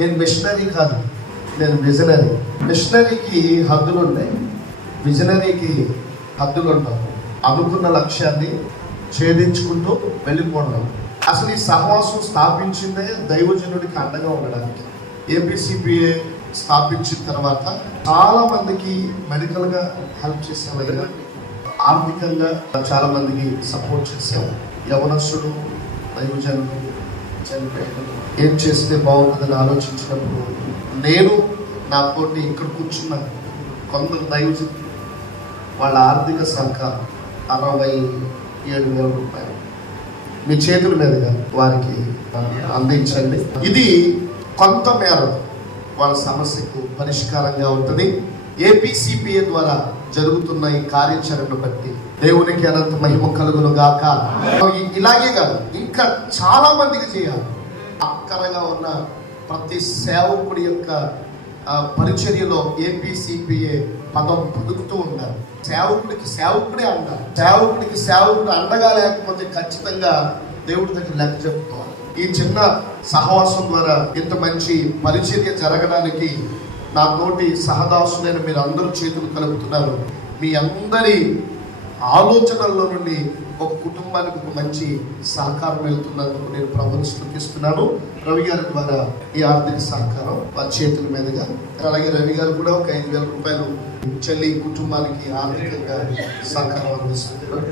నేను మిషనరీ కాదు. నేను విజనరీ మిషనరీకి హద్దులు ఉన్నాయి. విజనరీకి హద్దులు ఉండవు. అనుకున్న లక్ష్యాన్ని ఛేదించుకుంటూ వెళ్ళిపోవడం. అసలు ఈ సహవాసం స్థాపించిందే దైవజనుడికి అండగా ఉండడానికి. ఏపీసీపీఏ స్థాపించిన తర్వాత చాలా మందికి మెడికల్గా హెల్ప్ చేసాము ఆర్థికంగా చాలా మందికి సపోర్ట్ చేసాం యవనస్తుడు దైవజనుడు ఏం చేస్తే బాగుంటుందని ఆలోచించినప్పుడు నేను నా తోటి ఇక్కడ కూర్చున్న కొందరు దైవజనులు వాళ్ళ ఆర్థిక సహకారం అరవై ఏడు వేల రూపాయలు. మీ చేతుల మీదుగా వారికి అందించండి. ఇది కొంత మేర వాళ్ళ సమస్యకు పరిష్కారంగా ఉంటుంది. ఏపీసీపీఏ ద్వారా జరుగుతున్న ఈ కార్యాచరణ బట్టి దేవునికి అనంత మహిమ కలుగును గాక. ఇలాగే కాదు ఇంకా చాలా మందికి చేయాలి. అక్కరగా ఉన్న ప్రతి సేవకుడి యొక్క పరిచర్యలో ఏపీసీపీఏ పదం పొదుగుతూ ఉండాలి. సేవకుడికి సేవకుడే అండ సేవకుడికి సేవకుడు అండగా లేకపోతే ఖచ్చితంగా దేవుడి దగ్గర లెక్క చెప్పుకోవాలి. ఈ చిన్న సహవాసం ద్వారా ఇంత మంచి పరిచర్య జరగడానికి నా తోటి సహదాసులైన మీరు అందరూ చేతులు కలుపుతున్నారు. మీ అందరి ఆలోచనల్లో నుండి ఒక కుటుంబానికి ఒక మంచి సహకారం వెళ్తున్నందుకు నేను ప్రభుని స్థుతిస్తున్నాను రవి గారి ద్వారా ఈ ఆర్థిక సహకారం వారి చేతుల మీదుగా. అలాగే రవి గారు కూడా ఒక ఐదు వేల రూపాయలు చెల్లి కుటుంబానికి ఆర్థికంగా సహకారం అందిస్తున్నారు.